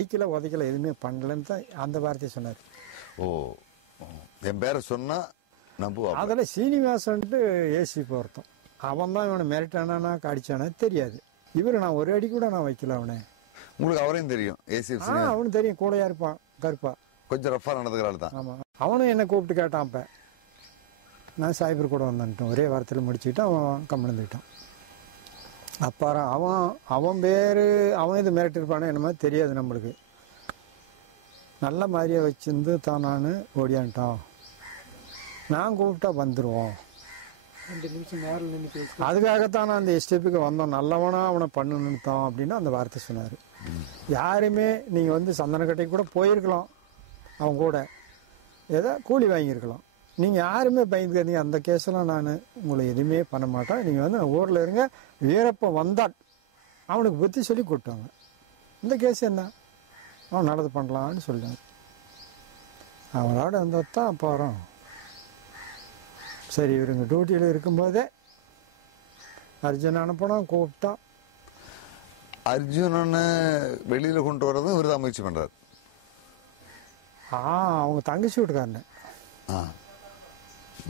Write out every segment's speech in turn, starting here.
அடிக்கல உதைக்கல எதுவுமே பண்ணலன்னு தான் அந்த வார்த்தையை சொன்னார். ஓ, என் பேரை சொன்னா நம்புவா. அதில் சீனிவாசன்ட்டு ஏசி பொருத்தம். அவன் தான் இவனை மிரட்டானா அடிச்சானா தெரியாது. இவர் நான் ஒரு அடி கூட நான் வைக்கல அவனை. உங்களுக்கு அவரையும் தெரியும்? ஏசி அவனுக்கு தெரியும், கூடையா இருப்பான், கருப்பா, கொஞ்சம் ரஃபா நடந்துக்கிறாள் தான். ஆமாம். அவனும் என்னை கூப்பிட்டு கேட்டான். அப்போ நான் சாய்பர் கூட வந்துட்டோம். ஒரே வாரத்தில் முடிச்சுக்கிட்டு அவன் கம்மிழ்ந்துக்கிட்டான். அப்புறம் அவன் பேர் அவன் இது மிரட்டிருப்பானே என்னமோ தெரியாது நம்மளுக்கு. நல்ல மாதிரியே வச்சிருந்து தான் நான் ஓடியான்ட்டான். நான் கூப்பிட்டா வந்துடுவோம். 2 நிமிஷம் நேரில் நின்று பேசி அதுக்காகத்தான் நான் அந்த எஸ்டேப்புக்கு வந்தோம். நல்லவனா அவனை பண்ணணுத்தான் அப்படின்னு அந்த வார்த்தை சொன்னார். யாருமே நீங்கள் வந்து சந்தனக்கட்டைக்கு கூட போயிருக்கலாம், அவன் கூட ஏதோ கூலி வாங்கியிருக்கலாம். நீங்கள் யாருமே பயந்துக்காதீங்க. அந்த கேஸெல்லாம் நான் உங்களை எதுவுமே பண்ண மாட்டேன். நீங்கள் வந்து ஊரில் இருங்க, வீரப்பன் வந்தான் அவனுக்கு புத்தி சொல்லி கூப்பிட்டாங்க. இந்த கேஸ் என்ன, அவன் நல்லது பண்ணலான்னு சொல்லுவாங்க. அவனோட இருந்தால் தான் அப்புறம் சரி. இவருங்க டியூட்டியில் இருக்கும்போதே அர்ஜுன் அனுப்பணும், கூப்பிட்டா. அர்ஜுனனை வெளியில் கொண்டு வரதும் இவர் தான் முயற்சி பண்ணுறாரு. அவங்க தங்கச்சி வீட்டுக்காரனே,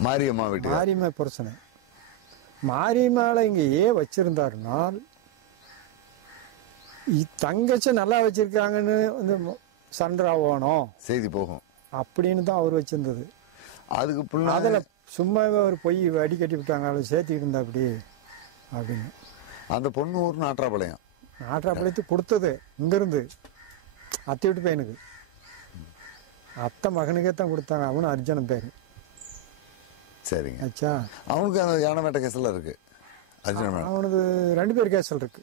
மாரியம்மா வீட்டு, மாரியம்மா பிரச்சனை. மாரியம்மாவை இங்கே ஏன் வச்சிருந்தாருனால் தங்கச்சி நல்லா வச்சிருக்காங்கன்னு வந்து சண்டை ஆகணும், செய்தி போகும் அப்படின்னு தான் அவர் வச்சிருந்தது. அதுக்கு அதில் சும்மாவே ஒரு பொய் அடி கட்டி விட்டாங்க, அவளை சேர்த்திக்கிட்டு இருந்தா அப்படி அப்படின்னு. அந்த பொண்ணு ஊர் நாற்றாப்பாளையம். நாற்றாப்பாளையத்துக்கு கொடுத்தது இங்கேருந்து அத்தை வீட்டு பையனுக்கு, அத்தை மகனுக்கே தான் கொடுத்தாங்க. அவனு அர்ஜுனன் பேர். சரிங்க. ஆச்சா. அவனுக்கு அந்த யானை வேட்டை கேஸில் இருக்கு. அர்ஜுனன் அவனுக்கு 2 பேர் கேஸில் இருக்கு.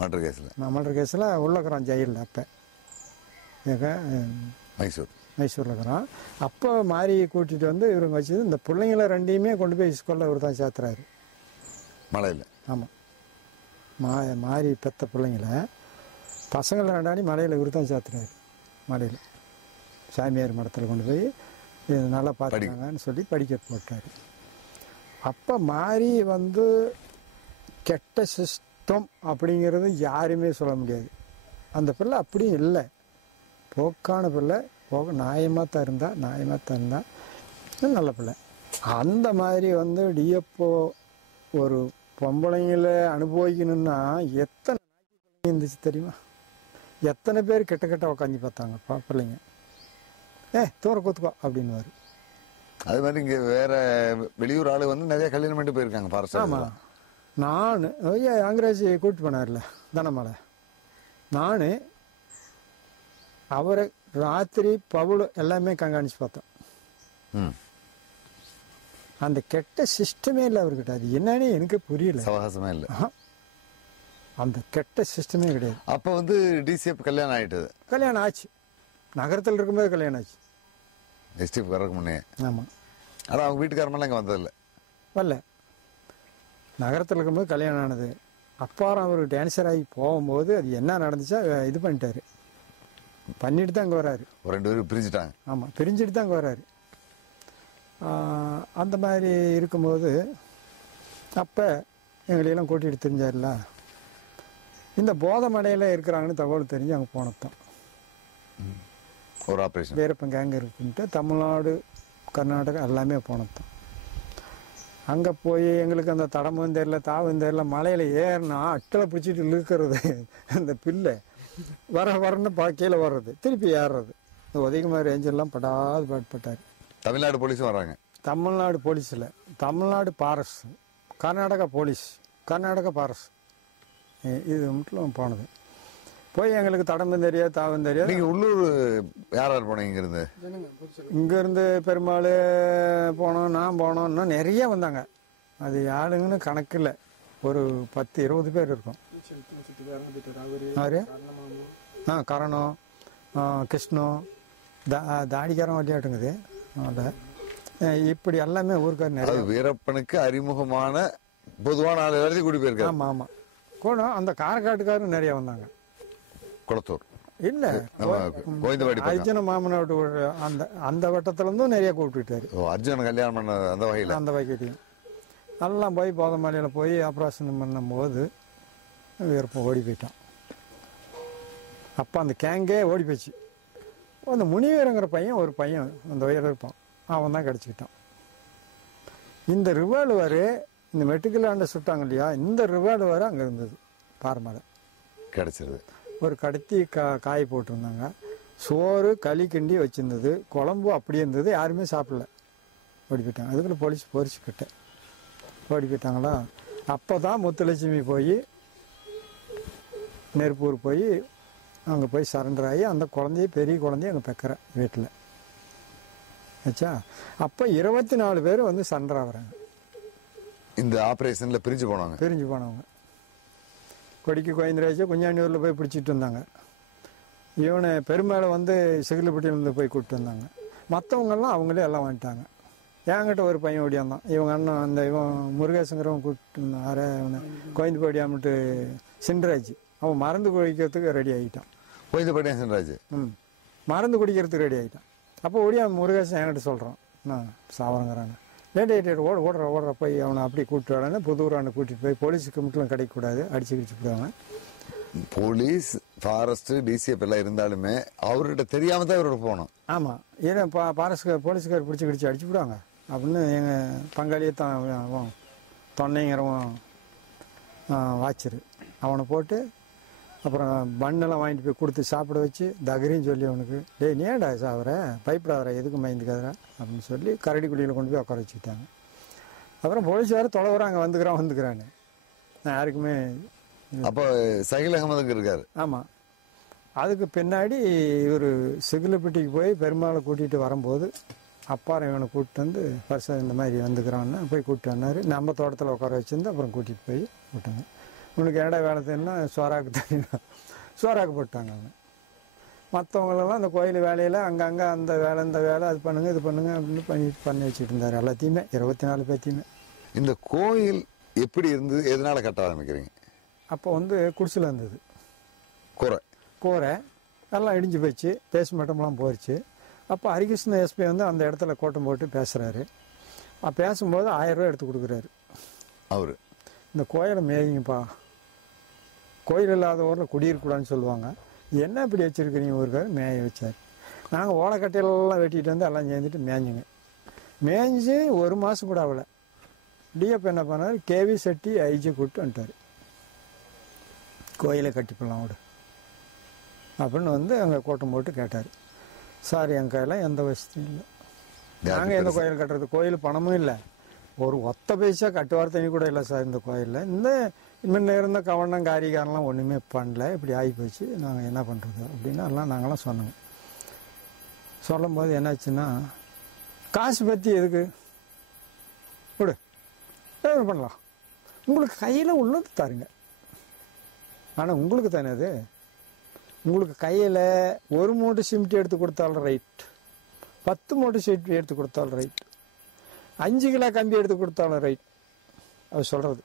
மர்டர் கேஸில். மர்டர் கேஸில் உள்ளக்கிறான் ஜெயிலில். அப்போ மைசூரில் இருக்கிறான். அப்போ மாரியை கூட்டிகிட்டு வந்து இவருங்க வச்சது இந்த பிள்ளைங்களை 2ஐயுமே கொண்டு போய் ஸ்கூலில் இவர் தான் சேர்த்துறாரு மலையில். ஆமாம். மாரி பெத்த பிள்ளைங்கள பசங்களை 2 மலையில் இவர் தான் சேர்த்துறாரு. மலையில் சாமியார் மடத்தில் கொண்டு போய் நல்லா பார்த்துக்காங்கன்னு சொல்லி படிக்க போட்டார். அப்போ மாரி வந்து கெட்ட சிஸ்டம் அப்படிங்கிறது யாருமே சொல்ல முடியாது. அந்த பிள்ளை அப்படியும் இல்லை, போக்கான பிள்ளை, நியாயமாக தான் இருந்தா நல்ல பிள்ளை. அந்த மாதிரி வந்து டிஎப்போ ஒரு பொம்பளைங்களை அனுபவிக்கணும்னா எத்தனை பிள்ளைங்க இருந்துச்சு தெரியுமா? எத்தனை பேர் கெட்ட உக்காஞ்சி பார்த்தாங்க பிள்ளைங்க. தூர கூத்துக்கோ அப்படின்னு. அது மாதிரி இங்கே வேற வெளியூர் ஆளு வந்து நிறைய கல்யாணம் பண்ணிட்டு போயிருக்காங்க ஃபாரஸ்ட். ஆமாம். நான் அங்கராஜ் கூப்பிட்டு போனார்ல தனமலை, நான் அவரை ராத்திரி பவுல் எல்லாமே கண்காணிச்சு பார்த்தோம். அந்த கெட்ட சிஸ்டமே இல்லை அவர்கிட்ட. அது என்னன்னு எனக்கு புரியல. சவகாசமே இல்லை, அந்த கெட்ட சிஸ்டமே கிடையாது. அப்போ வந்து டிசிஎஃப் கல்யாணம் ஆயிட்டது. கல்யாணம் ஆச்சு, நகரத்தில் இருக்கும்போது கல்யாணம் ஆச்சு. எஸ்டிஎஃப் வரக்கு முன்னே. ஆமாம். ஆனால் அவங்க வீட்டுக்காரமெல்லாம் இங்கே வந்ததில்லை. வரல. நகரத்தில் இருக்கும்போது கல்யாணம் ஆனது. அப்பாரம் அவர் டான்ஸர் ஆகி போகும்போது அது என்ன நடந்துச்சா இது பண்ணிட்டாரு, பண்ணிட்டு தான் அங்கே வராரு. 2 பேரும் பிரிஞ்சுட்டாங்க. ஆமாம், பிரிஞ்சுட்டு தான் அங்கே வராரு. அந்த மாதிரி இருக்கும்போது அப்போ எங்களையெல்லாம் கூட்டிகிட்டு தெரிஞ்சார்ல. இந்த போதை மலையில் இருக்கிறாங்கன்னு தகவல் தெரிஞ்சு அங்கே போனதான். ஒரு ஆப்ரேஷன் வீரப்பன் கேங் இருக்குன்ட்டு தமிழ்நாடு கர்நாடகா எல்லாமே போனதான். அங்கே போய் எங்களுக்கு அந்த தடமும் தெரியல, தாவும் தெரியல. மலையில் ஏறினா அட்டலை பிடிச்சிட்டு இழுக்கிறது, அந்த பிள்ளை வரன்னு கீழே வர்றது, திருப்பி ஏறுறது. இந்த உதயகுமார் ரேஞ்சர்லாம் பாடுபட்டார். தமிழ்நாடு போலீஸும் வராங்க. தமிழ்நாடு போலீஸில் தமிழ்நாடு பாரஸ், கர்நாடகா போலீஸ், கர்நாடகா பாரஸ், இது மட்டும் போனது. போய் எங்களுக்கு தடமும் தெரியாது, தாவும் தெரியாது. நீங்கள் உள்ளூர் யார் யார் போனீங்க இங்கேருந்து? இங்கேருந்து பெருமாள் போனோம், நான் போனோம், இன்னும் நிறைய வந்தாங்க. அது யாருங்கன்னு கணக்கில் ஒரு 10-20 பேர் இருக்கும். யாரு? கரணம், கிருஷ்ணம், தாடிக்காரன் வட்டியாட்டுங்குது. இப்படி எல்லாமே ஊருக்கார நிறைய. வீரப்பனுக்கு அறிமுகமான பொதுவான ஆள் எல்லாத்தையும் கூட்டி போயிருக்காரு. ஆமாம் ஆமாம். கூட அந்த காரக்காட்டுக்காரரும் நிறைய வந்தாங்க. குளத்தூர் இல்லை, கோவிந்தவாடி அர்ஜுன மாமனோட்டு அந்த அந்த வட்டத்துலேருந்தும் நிறைய கூப்பிட்டுட்டாரு. அர்ஜுனன் கல்யாணம் பண்ண அந்த வகையில், அந்த வகையிலையும் எல்லாம் போய் போதமலையில் போய் ஆப்ரேஷன் பண்ணும்போது வீரப்பன் ஓடி போயிட்டான். அப்போ அந்த கேங்கே ஓடி போச்சு. அந்த முனிவருங்கிற பையன் ஒரு பையன் அந்த உயரம் இருப்பான், அவன் தான் கிடச்சிக்கிட்டான். இந்த ரிவால்வர் இந்த மெட்டுக்கலாண்ட சுட்டாங்க இல்லையா, இந்த ரிவால்வர் அங்கே இருந்தது பாரமலை கிடைச்சது. ஒரு கடத்தி காய போட்டிருந்தாங்க. சோறு களி கிண்டி வச்சுருந்தது, குழம்பு அப்படியே இருந்தது, யாருமே சாப்பிடல, ஓடி போயிட்டாங்க. அதுக்குள்ளே போலீஸ் பொறிச்சுக்கிட்ட ஓடி போயிட்டாங்களா. அப்போ தான் முத்துலட்சுமி போய் நெருப்பூர் போய் அங்கே போய் சரண்டர் ஆகி அந்த குழந்தைய பெரிய குழந்தைய அங்கே பெக்கிறேன் வீட்டில் ஆச்சா. அப்போ 24 பேர் வந்து சரண்டர் ஆகுறாங்க. இந்த ஆபரேஷன்ல பிரிஞ்சு போனவங்க கொடிக்கு கோயந்தராஜை குஞ்சாண்டியூரில் போய் பிடிச்சிட்டு வந்தாங்க. இவனை பெருமாளை வந்து சிகிலப்பட்டியிலேருந்து போய் கூப்பிட்டு வந்தாங்க. மற்றவங்கெல்லாம் அவங்களே எல்லாம் வந்துட்டாங்க. என்கிட்ட ஒரு பையன் ஓடியாந்தான், இவங்க அண்ணன் அந்த இவன் முருகேசங்கிறவன் கூப்பிட்டு இருந்தான். யாரே அவனை கோயந்து ஓடியாமட்டு சின்ராஜ், அவன் மருந்து குடிக்கிறதுக்கு ரெடி ஆகிட்டான். கோயந்தபாடியா சின்ராஜ் மருந்து குடிக்கிறதுக்கு ரெடி ஆகிட்டான். அப்போ ஓடியா முருகேசன் என்கிட்ட சொல்கிறான், நான் சாவரங்கிறாங்க. லேட் ஓடுற போய் அவனை அப்படி கூப்பிட்டு வரேன்னு புதூரான கூட்டிகிட்டு போய் போலீஸுக்கு மட்டும் கிடைக்கக்கூடாது, அடிச்சு கிடிச்சு போடுவாங்க. போலீஸ் ஃபாரஸ்ட் டிசிஎஃப் எல்லாம் இருந்தாலுமே அவர்கிட்ட தெரியாம தான் இவரோட போகணும். ஆமாம், ஏன்னா போலீஸ்கார் பிடிச்சி கிடிச்சு அடிச்சு விடுவாங்க அப்படின்னு எங்கள் பங்காளியே தான் தொன்னைங்கிறவன் வாட்சரு அவனை போட்டு அப்புறம் பண்ணெல்லாம் வாங்கிட்டு போய் கொடுத்து சாப்பிட வச்சு தகரின்னு சொல்லி அவனுக்கு, டேய் நீடா சாவற, பயப்படாதரா, எதுக்கு பயந்துக்காதரா அப்படின்னு சொல்லி கரடி குடியில் கொண்டு போய் உட்கார வச்சுக்கிட்டாங்க. அப்புறம் போலீஸார் தொலைவரம் அங்கே வந்துக்கிறான்னு நான் யாருக்குமே. அப்போ சகில் அகமதுக்கு இருக்காரு. ஆமாம், அதுக்கு பின்னாடி இவர் சிகிலப்பட்டிக்கு போய் பெருமாளை கூட்டிகிட்டு வரும்போது அப்பாரம் இவனை கூப்பிட்டு வந்து வருஷம் இந்த மாதிரி வந்துக்கிறான்னு போய் கூப்பிட்டு வந்தார். நம்ம தோட்டத்தில் உட்கார வச்சுருந்து அப்புறம் கூட்டிகிட்டு போய் விட்டாங்க. உனக்கு என்னடா வேலை தெரியும்னா சோறாக்கு தெரியும், சோறாக்கு போட்டாங்க. அவங்க மற்றவங்களெல்லாம் அந்த கோயில் வேலையில் அங்கங்கே அந்த வேலை இந்த வேலை அது பண்ணுங்க இது பண்ணுங்க அப்படின்னு பண்ணி வச்சுட்டு இருந்தார் எல்லாத்தையுமே, 24 பேர்த்தையுமே. இந்த கோயில் எப்படி இருந்தது, எதனால கட்ட ஆரம்பிக்கிறீங்க? அப்போ வந்து குடிசில் இருந்தது, கூரை எல்லாம் இடிஞ்சு போச்சு, பேஸ்மெட்டம்லாம் போயிடுச்சு. அப்போ ஹரிகிருஷ்ண எஸ்பி வந்து அந்த இடத்துல கோட்டம் போட்டு பேசுகிறாரு. பேசும்போது 1000 ரூபா எடுத்து கொடுக்குறாரு. அவர் இந்த கோயிலை மேய்ங்கப்பா, கோயில் இல்லாத ஊரில் குடியிருக்கூடாதுன்னு சொல்லுவாங்க, என்ன இப்படி வச்சுருக்கிறீங்க ஊருக்காக மேய வச்சார். நாங்கள் ஓலைக்கட்டையிலெல்லாம் வெட்டிகிட்டு வந்து எல்லாம் சேர்ந்துட்டு மேய்ஞ்சுங்க. மேய்ஞ்சி 1 மாதம் கூட ஆகலை. டிஎப் என்ன பண்ணார், கேவி செட்டி ஐஜி கூப்பிட்டு வந்துட்டார், கோயிலை கட்டிப்படலாம் விடு அப்படின்னு வந்து அங்கே கூட்டம் போட்டு கேட்டார். சார் என் கையில் எந்த வசதியும் இல்லை, நாங்கள் எந்த கோயில் கட்டுறது, கோயில் பணமும் இல்லை, ஒரு ஒத்த பைசா கட்டுவார் தண்ணி கூட இல்லை சார் இந்த கோயிலில், இந்த முன்ன இருந்த கவனம் காரிகாரெலாம் ஒன்றுமே பண்ணல, இப்படி ஆகி போச்சு, நாங்கள் என்ன பண்ணுறது அப்படின்னு எல்லாம் நாங்களாம் சொன்னோங்க. சொல்லும்போது என்னாச்சுன்னா, காசு பற்றி எதுக்கு விடு, எது பண்ணலாம், உங்களுக்கு கையில் உள்ளது தாருங்க, ஆனால் உங்களுக்கு தானே அது, உங்களுக்கு கையில் 1 மூட்டை சிமெண்ட் எடுத்து கொடுத்தாலும் ரைட், 10 மூட்டை சிமெண்ட் எடுத்து கொடுத்தாலும் ரைட், 5 கிலோ கம்பி எடுத்து கொடுத்தாலும் ரைட். அவர் சொல்கிறது,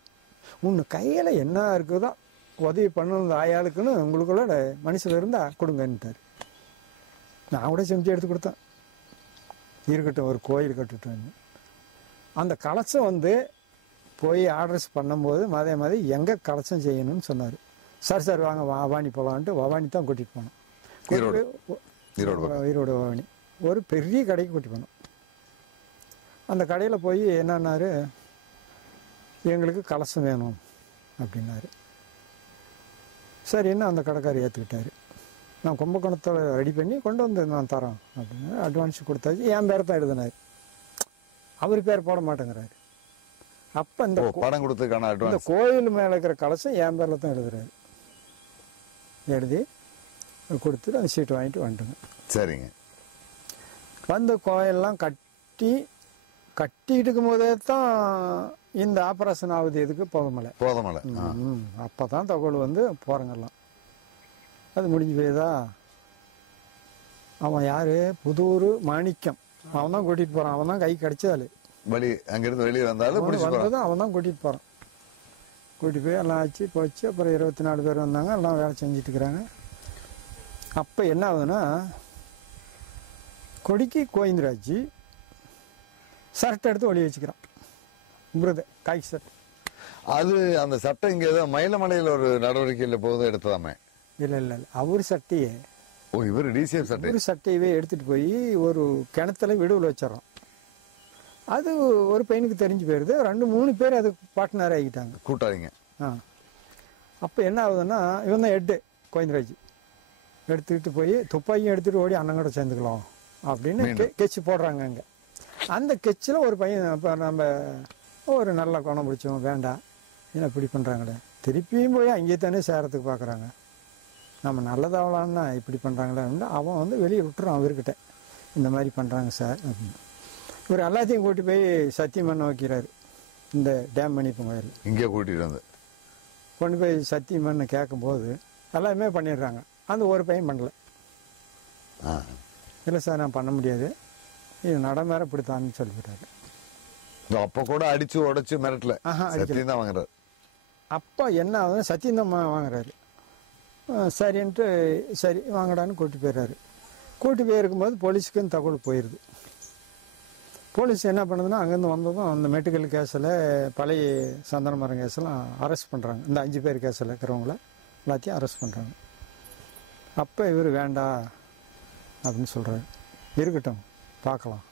உன்னு கையில் என்ன இருக்குதோ உதவி பண்ணணும் ஆயாளுக்குன்னு உங்களுக்குள்ள மனுஷன் இருந்தால் கொடுங்கன்ட்டார். நான் கூட சிமெண்ட் எடுத்து கொடுத்தேன், இருக்கட்டும் ஒரு கோயில் கட்டுட்டேன். அந்த கலசம் வந்து போய் ஆர்டர்ஸ் பண்ணும்போது அதே மாதிரி எங்கே கலசம் செய்யணும்னு சொன்னார். சார் வாங்க பவானி போகலான்ட்டு பவானி தான் கூட்டிகிட்டு போனோம். ஈரோடு பவானி ஒரு பெரிய கடைக்கு கூட்டி போனோம். அந்த கடையில் போய் என்னன்னாரு, எங்களுக்கு கலசம் வேணும் அப்படின்னாரு. சரின்னு அந்த கடைக்காரர் ஏற்றுக்கிட்டாரு. நான் கும்பகோணத்தில் ரெடி பண்ணி கொண்டு வந்து நான் தரோம் அப்படின்னு அட்வான்ஸ் கொடுத்தாச்சு. என் பேரை தான் எழுதினார், அவர் பேர் போட மாட்டேங்கிறாரு. அப்போ இந்த பணம் கொடுத்ததுக்கான இந்த கோயில் மேலே இருக்கிற கலசம் என் பேரில் தான் எழுதுறாரு. எழுதி கொடுத்துட்டு அந்த சீட்டு வாங்கிட்டு வந்துட்டுங்க. சரிங்க. வந்து கோயிலெல்லாம் கட்டிட்டு இருக்கும் போதே தான் இந்த ஆப்ரேஷன் ஆகுது. எதுக்கு போதமலை அப்போ தான் தகவல் வந்து போகிறங்கெல்லாம் அது முடிஞ்சு போயுதா. அவன் யார், புதூர் மாணிக்கம், அவன் தான் கூட்டிகிட்டு போகிறான். அவன் தான் கை கிடச்சாலு அங்கிருந்து வெளியே வந்தாலும் அவன் தான் கூட்டிகிட்டு போகிறான். கூட்டிகிட்டு போய் எல்லாம் ஆச்சு போச்சு. அப்புறம் 24 பேர் வந்தாங்க, எல்லாம் வேலை செஞ்சுட்டு இருக்கிறாங்க. அப்போ என்ன ஆகுதுன்னா, கொடிக்கு கோவிந்தராஜ் சட்டை எடுத்து ஒளி வச்சுக்கிறான், காய்க்கு சட்டை. அது அந்த சட்டம் இங்கே ஏதோ மயிலமலையில் ஒரு நடவடிக்கையில் போதும் எடுத்ததாமே. இல்லை இல்லை இல்லை அவர் சட்டையே ஓ இவர் டிசிஎஃப் சட்டை. ஒரு சட்டையவே எடுத்துகிட்டு போய் ஒரு கிணத்துல விடுவில் வச்சிடறோம். அது ஒரு பையனுக்கு தெரிஞ்சு போயிடுது. 2-3 பேர் அதுக்கு பார்ட்னர் ஆகிட்டாங்க, கூட்டாளிங்க. அப்போ என்ன ஆகுதுன்னா இவன் தான் ஹெட்டு கோவிந்தராஜ் எடுத்துக்கிட்டு போய் துப்பாக்கியும் எடுத்துகிட்டு ஓடி அண்ணன் கூட சேர்ந்துக்கலாம் அப்படின்னு கெச்சு போடுறாங்க. அங்கே அந்த கெச்சில் ஒரு பையன் இப்போ நம்ம ஒரு நல்ல குணம் பிடிச்சவங்க வேண்டாம் ஏன்னா இப்படி பண்ணுறாங்களே, திருப்பியும் போய் அங்கேயே தானே சேரத்துக்கு பார்க்குறாங்க, நம்ம நல்லதாகலான்னா இப்படி பண்ணுறாங்களே அவன் வந்து வெளியே விட்டுறான் அவர்கிட்ட, இந்த மாதிரி பண்ணுறாங்க சார் அப்படின்னு. இவர் எல்லாத்தையும் கூட்டி போய் சத்தியம் பண்ண வைக்கிறாரு. இந்த டேம் மணிப்பு கோயில் இங்கே கூட்டிகிட்டு வந்து கொண்டு போய் சத்தியம் பண்ண கேட்கும்போது எல்லாமே பண்ணிடுறாங்க. அந்த ஒரு பையன் பண்ணலை. இல்லை சார் நான் பண்ண முடியாது, இது நடமேற பிடித்தான்னு சொல்லிவிட்டாரு. அப்போ கூட அடிச்சு உடைச்சு மிரட்டல, சத்தியம் தான் வாங்குறாரு. அப்போ என்ன ஆகுது, சத்தியம் தான் வாங்குறாரு. சரின்ட்டு சரி வாங்கடான்னு கூட்டி போயிடுறாரு. கூட்டி போயிருக்கும்போது போலீஸுக்குன்னு தகவல் போயிடுது. போலீஸ் என்ன பண்ணுதுன்னா அங்கேருந்து வந்ததும் அந்த மெடிக்கல் கேஸில் பழைய சந்தன மரம் கேஸெல்லாம் அரெஸ்ட் பண்ணுறாங்க. இந்த 5 பேர் கேஸில் இருக்கிறவங்கள எல்லாத்தையும் அரெஸ்ட் பண்ணுறாங்க. அப்போ இவர் வேண்டாம் அப்படின்னு சொல்கிறாரு. இருக்கட்டும் பார்க்கலாம்.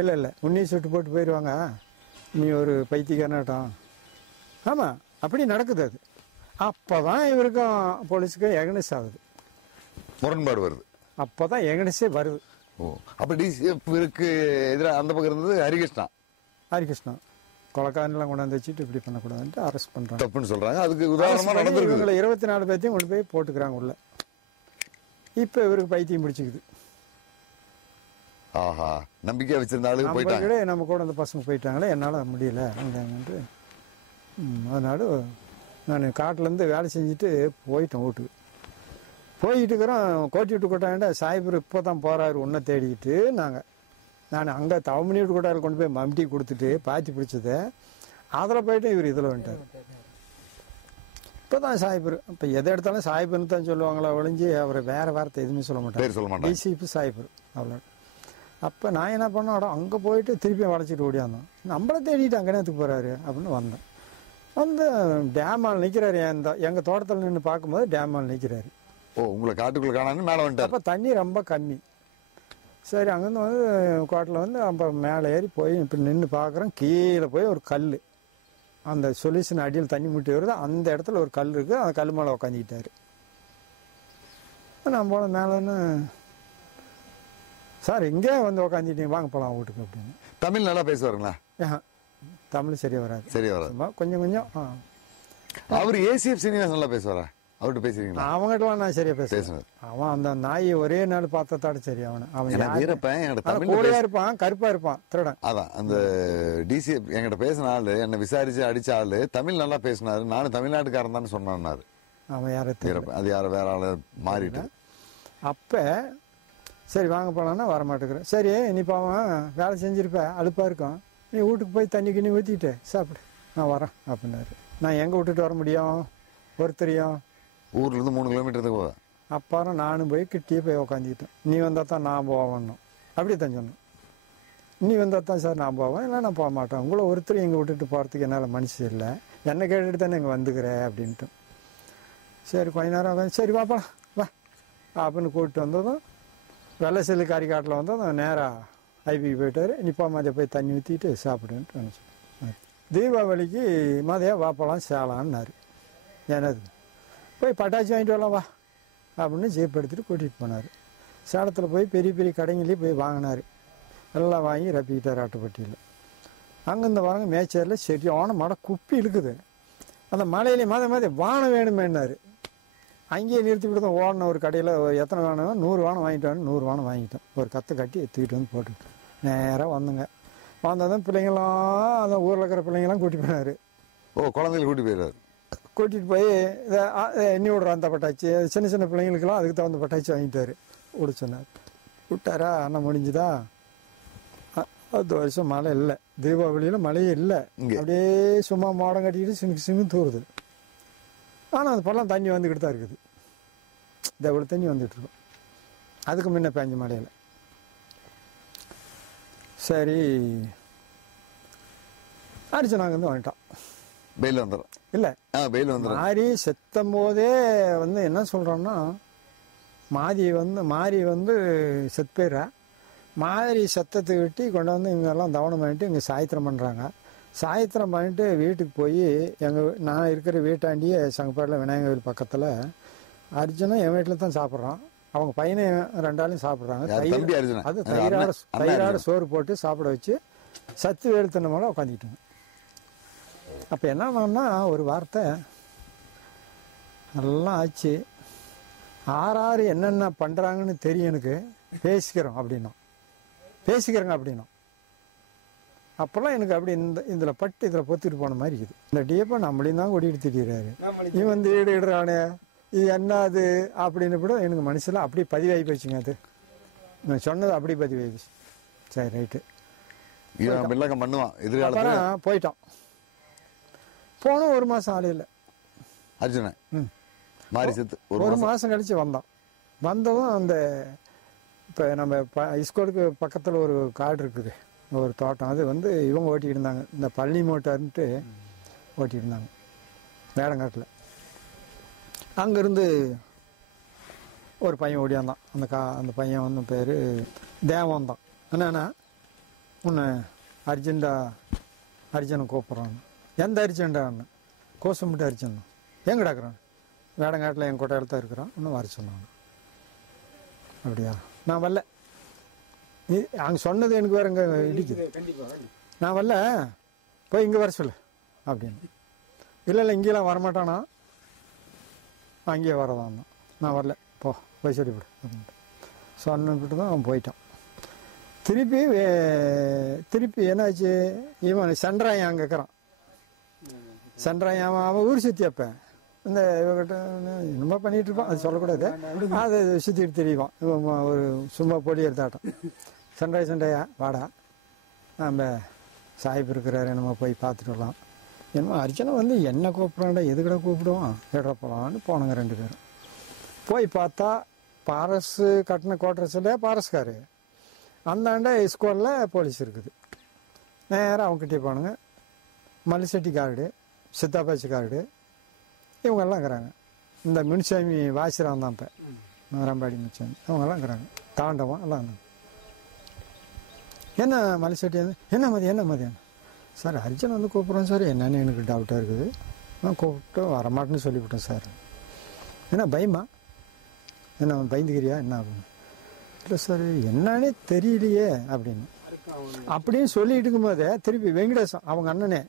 இல்லை இல்லை உன்னையும் சுட்டு போட்டு போயிடுவாங்க, நீ ஒரு பைத்தியக்காரனாட்டம். ஆமாம் அப்படி நடக்குது. அது அப்போ தான் இவருக்கும் போலீஸுக்கும் எகனஸ் ஆகுது, முரண்பாடு வருது. அப்போ தான் எகனஸே வருது. ஓ அப்போ டிசிஎஃப்க்கு எதிராக அந்த பக்கம் இருந்தது ஹரிகிருஷ்ணா கொலைக்காரன்லாம் கொண்டாந்து வச்சுட்டு இப்படி பண்ணக்கூடாதுன்ட்டு அரெஸ்ட் பண்ணுறாங்க. தப்புன்னு சொல்கிறாங்க. அதுக்கு உதாரணமாக நடந்திருக்கு. இவங்களை 24 பேர்த்தையும் கொண்டு போய் போட்டுக்கிறாங்க உள்ள. இப்போ இவருக்கு பைத்தியம் பிடிச்சிக்குது. ஆஹா நம்பிக்கை வச்சிருந்த ஆளுக்கு போயிட்டாங்க. நம்ம கூட அந்த பசங்க போயிட்டாங்களே, என்னால் முடியல அங்கன்ட்டு. அதனால நான் காட்டிலேருந்து வேலை செஞ்சுட்டு போயிட்டேன் வீட்டுக்கு. போயிட்டு இருக்கிறோம், கோட்டி விட்டு கொட்டாண்ட சாய்பர் இப்போ தான் போகிறாரு உன்னை தேடிக்கிட்டு. நான் அங்கே தவமணி விட்டு கொட்டாரு கொண்டு போய் மம்டி கொடுத்துட்டு பாத்தி பிடிச்சதை அதில் போயிட்டு இவர் இதில் வந்துட்டார். இப்போ தான் சாய்பர். இப்போ எதை எடுத்தாலும் சாய்பர்னு தான் சொல்லுவாங்களா ஒழிஞ்சு அவரை வேறு வார்த்தை எதுவுமே சொல்ல மாட்டாங்க. டிசிபி சாய்பர் அவ்வளோ. அப்போ நான் என்ன பண்ணோம், அங்கே போயிட்டு திருப்பி வளைச்சிட்டு ஓடியாந்தோம். நம்மளை தேடிட்டு அங்கே நேரத்துக்கு போகிறாரு அப்படின்னு வந்தேன். வந்து டேமால் நிற்கிறாரு. எங்கள் தோட்டத்தில் நின்று பார்க்கும்போது டேமால் நிற்கிறாரு. ஓ உங்களை காட்டுக்குள்ளே காணான்னு மேலே வந்துட்டார். அப்போ தண்ணி ரொம்ப கம்மி. சரி அங்கேருந்து வந்து கோட்டில் வந்து அப்போ மேலே ஏறி போய் இப்போ நின்று பார்க்குறோம். கீழே போய் ஒரு கல், அந்த சொல்யூஷன் அடியில் தண்ணி முட்டி வருது, அந்த இடத்துல ஒரு கல் இருக்குது. அந்த கல் மேலே உக்காந்துக்கிட்டாரு. நான் போன மேலேன்னு சார் இங்கே வந்து உக்காந்துட்டீங்க வாங்க போகலாம் வீட்டுக்கு அப்படின்னு. தமிழ் நல்லா பேசுவாருங்களா? தமிழ் சரியா வராது. சரியா வராது, கொஞ்சம் கொஞ்சம். அவர் ஏசிஎஃப் சீனிவாஸ் நல்லா பேசுவாரா? அவர்கிட்ட பேசுறீங்களா? அவங்ககிட்டலாம் நான் சரியா பேசுவேன். அவன் அந்த நாயை ஒரே நாள் பார்த்ததாட சரி. அவன் கூடையா இருப்பான், கருப்பா இருப்பான், திருடன். அதான் அந்த டிசிஎஃப் என்கிட்ட பேசின ஆளு, என்னை விசாரிச்சு அடிச்ச ஆளு தமிழ் நல்லா பேசினாரு. நானும் தமிழ்நாட்டுக்காரன் தான் சொன்னாரு. அவன் யாரும் அது யார வேற ஆளு மாறிட்டு. அப்ப சரி வாங்க போலான்னா வரமாட்டேங்கிறேன். சரி நீ பாவன் வேலை செஞ்சிருப்ப அலுப்பா இருக்கும், நீ வீட்டுக்கு போய் தண்ணி கிண்ணி ஊற்றிட்டு சாப்பிடு, நான் வரேன் அப்படின்னாரு. நான் எங்கே விட்டுட்டு வர முடியும், ஒருத்தரையும் ஊர்ல இருந்து 3 கிலோமீட்டருக்கு போவேன். அப்புறம் நானும் போய் கிட்டே போய் உக்காந்துக்கிட்டேன். நீ வந்தால் தான் நான் போவேன்னும், அப்படி தான் சொன்னேன். நீ வந்தால் தான் சார் நான் போவேன், இல்லை நான் போக மாட்டேன். உங்களை ஒருத்தர் இங்கே விட்டுட்டு போகிறதுக்கு என்னால் மனுஷன் இல்லை, என்னை கேட்டுட்டு தானே இங்கே வந்துக்கிறேன் அப்படின்ட்டு. சரி கொஞ்ச நேரம் உட்காந்து சரி வாப்பா வா அப்படின்னு கூப்பிட்டு வந்ததும் வெள்ளை செல்லு காரிக்காட்டில் வந்ததும் நேராக ஐபிக்கு போயிட்டார். நிப்பா மதியம் போய் தண்ணி ஊற்றிட்டு சாப்பிடுன்ட்டு நினச்சேன். தீபாவளிக்கு மதியம் வாப்பலாம் சேலான்னாரு. எனது போய் பட்டாச்சி வாங்கிட்டு வரலாம் வா அப்படின்னு ஜீப் எடுத்துகிட்டு கூட்டிகிட்டு போனார். சேலத்தில் போய் பெரிய பெரிய கடைங்களையும் போய் வாங்கினார். எல்லாம் வாங்கி ரப்பிக்கிட்டார் ஆட்டுப்பட்டியில். அங்கேருந்து வாங்க மேச்சேரில் சரியான மழை குப்பி இழுக்குது. அந்த மலையிலே மாதிரி வானம் வேணுமேன்னாரு. அங்கேயே நிறுத்தி விடுதோம். ஓடின ஒரு கடையில் எத்தனை வானம், 100 வானம் வாங்கிட்டான்னு 100 வானம் வாங்கிட்டோம். ஒரு கத்தை கட்டி தூக்கிட்டு வந்து போட்டுக்கிட்டோம். நேராக வந்துங்க. வந்ததும் பிள்ளைங்களாம் அந்த ஊரில் இருக்கிற பிள்ளைங்களாம் கூட்டிட்டு போனார். ஓ குழந்தைகள் கூட்டி போயிடுறாரு. கூட்டிகிட்டு போய் இதை எண்ணி விடுற அந்த பட்டாச்சி, சின்ன சின்ன பிள்ளைங்களுக்கெல்லாம் அதுக்கு தகுந்த பட்டாச்சி வாங்கிட்டார். விட சொன்னார். விட்டாரா அண்ணன் முடிஞ்சுதா. 10 வருஷம் மழை இல்லை, தீபாவளியில் மழையே இல்லை. அப்படியே சும்மா மாடம் கட்டிக்கிட்டு சிங்கு தூருது. ஆனால் அந்த பள்ளம் தண்ணி வந்துக்கிட்டு தான் இருக்குது. இவ்வளோ தண்ணி வந்துட்டு இருக்கும். அதுக்கு முன்ன பேஞ்ச மழையில். சரி அடிச்சு நாங்கள் வந்து வந்துட்டோம். பெயில் வந்துடும். இல்லை பெயில் வந்துடும். மாறி செத்தும் போதே வந்து என்ன சொல்கிறோன்னா, மாறி வந்து செத்து போயிடுறா. மாதிரி செத்தத்தை வெட்டி கொண்டு வந்து இவங்கெல்லாம் தவணம் பண்ணிட்டு இங்கே சாயத்திரம் பண்ணுறாங்க. சாயத்திரம் பண்ணிட்டு வீட்டுக்கு போய் நான் இருக்கிற வீட்டாண்டியே சங்கப்பாடில் விநாயகர் கோவில் பக்கத்தில் அர்ஜுனும் என் வீட்டில் தான் சாப்பிட்றான். அவங்க பையனை 2 ஆளும் சாப்பிட்றாங்க. அது தயிராட சோறு போட்டு சாப்பிட வச்சு சத்து வேலுத்தன மேலே உட்காந்துக்கிட்டோங்க. அப்போ என்ன பண்ணா ஒரு வார்த்தை எல்லாம் ஆச்சு, ஆறாறு என்னென்ன பண்ணுறாங்கன்னு தெரியும் எனக்கு, பேசிக்கிறோங்க அப்படின்னா. அப்போல்லாம் எனக்கு அப்படி இதில் பட்டு இதில் பொத்திட்டு போன மாதிரி இருக்குது. இந்த டிஎப்பை நம்மளையும் தான் கொடிட்டு திட்டிடுறாரு. இவன் வந்து ஈடுறானே, இது என்ன அது அப்படின்னு கூட எனக்கு மனசில் அப்படியே பதிவாகி போச்சுங்க. அது நான் சொன்னது அப்படியே பதிவாகிடுச்சு. சரி ரைட்டு பண்ணுவான். போயிட்டான். போனோம் 1 மாதம் ஆலையில் அர்ஜுனன் ஒரு மாதம் கழிச்சு வந்தான். வந்ததும் அந்த இப்போ நம்ம ஸ்கூலுக்கு பக்கத்தில் ஒரு காடு இருக்குது, ஒரு தோட்டம். அது வந்து இவங்க ஓட்டிக்கிட்டு இருந்தாங்க, இந்த பள்ளி மோட்டார்ன்ட்டு ஓட்டிகிட்டு இருந்தாங்க வேடங்காட்டில். அங்கேருந்து ஒரு பையன் ஓடியாந்தான். அந்த பையன் வந்து பேர் தேவன் தான். என்னன்னா உன்னை அர்ஜுனை கூப்பிட்றான்னு. எந்த அர்ஜென்டான்னு? கோசம்பிட்டு அர்ஜுன் எங்கடாக்குறான்? வேடங்காட்டில் என் கொட்டையில் தான் இருக்கிறான், இன்னும் வர சொன்னாங்க. அப்படியா, நான் வரல. அங்கே சொன்னது எனக்கு வேற இங்கே இடிக்குது. நான் வரல, போய் இங்கே வர சொல்லு அப்படின்னு. இல்லை இங்கேலாம் வரமாட்டானா, அங்கேயே வரதான். நான் வரல, போய் சொல்லிவிடு அப்படின்ட்டு சொன்னிட்டு தான் அவன் போயிட்டான். திருப்பி என்னாச்சு, இவன் சென்றாயன் அங்கே இருக்கிறான். சென்றாயன் அவன் ஊர் சுற்றி அப்போ இந்த இவங்கிட்ட என்னமோ பண்ணிகிட்டு இருப்பான், அது சொல்லக்கூடாது. அதை சுற்றிட்டு தெரியுவான். இவன் ஒரு சும்மா பொடி எடுத்தாட்டம். சண்டையா வாடா, நம்ம சாஹிப் இருக்கிறாரு, என்னமோ போய் பார்த்துட்டு வரலாம். என்னமோ அர்ச்சனை வந்து என்ன கூப்பிட்றான்டா, எதுக்கடா கூப்பிடுவான், ஏடா போகலான்னு போனங்க 2 பேரும். போய் பார்த்தா பாரஸு கட்டின கோட்ரஸில் பாரஸ்காரு, அந்தாண்ட ஸ்கூலில் போலீஸ் இருக்குது. நேராக அவங்ககிட்டே போனாங்க. மல்லிசெட்டி கார்டு, சித்தாப்பாச்சி கார்டு, இவங்கெல்லாம் இருக்கிறாங்க. இந்த முனிசாமி வாசிரான் தான் இப்போ ரம்பாடி முனிசாமி, அவங்கெல்லாம் இருக்கிறாங்க. தாண்டவம் எல்லாம் இருந்தாங்க. என்ன மல்லிசெட்டி வந்து என்ன மதியம் சார் அர்ஜுன் வந்து கூப்பிட்றோம் சார், என்னன்னு எனக்கு டவுட்டாக இருக்குது, நான் கூப்பிட்டு வரமாட்டேன்னு சொல்லிவிட்டேன் சார். என்ன பயமா, என்ன பயந்துக்கிறியா என்ன அப்படின்னு? இல்லை சார் என்னன்னே தெரியலையே அப்படின்னு சொல்லிட்டு இருக்கும்போதே திருப்பி வெங்கடேசன் அவங்க அண்ணனே,